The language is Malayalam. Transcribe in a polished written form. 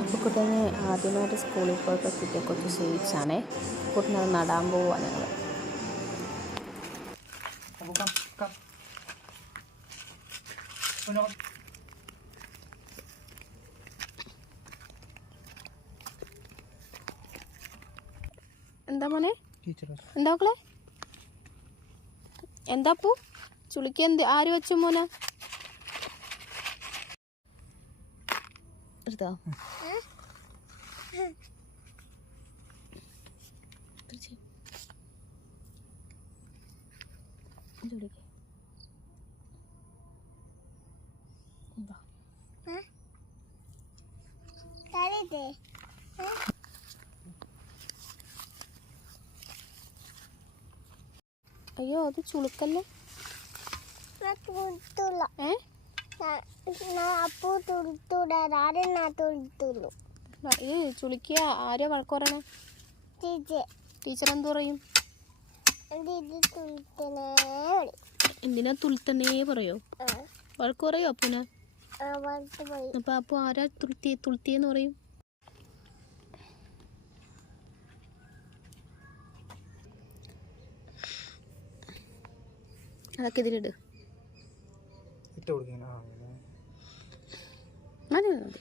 അപ്പോൾ കുട്ടീനെ ആദ്യമായിട്ട് സ്കൂളിൽ പോയപ്പോൾ കിട്ടിയ കുറച്ച് സ്വീറ്റ്സാണേ. കുട്ടീനത് നടാൻ പോവുകയാണ് ഞങ്ങൾ. എന്താ മോനെ? എന്താ മക്കളെ? എന്താ പൂ ചുളിക്ക്? എന്ത് ആര് വെച്ചു മോനെ? എടുത്തോ? അയ്യോ അത് ചുളുക്കല്ലേ. ഈ ചുളിക്കുക ആരെയോ വഴക്ക് പറയണേ? ടീച്ചർ എന്ത് പറയും? എന്തിനാ തുളുത്തണേ പറയോ? വഴക്ക് പറയോ അപ്പൂനെ? അപ്പൊ അപ്പു ആരാ തുളുത്തിയെന്ന് പറയും? അതൊക്കെ ഇതിലിട്. മതി മതി.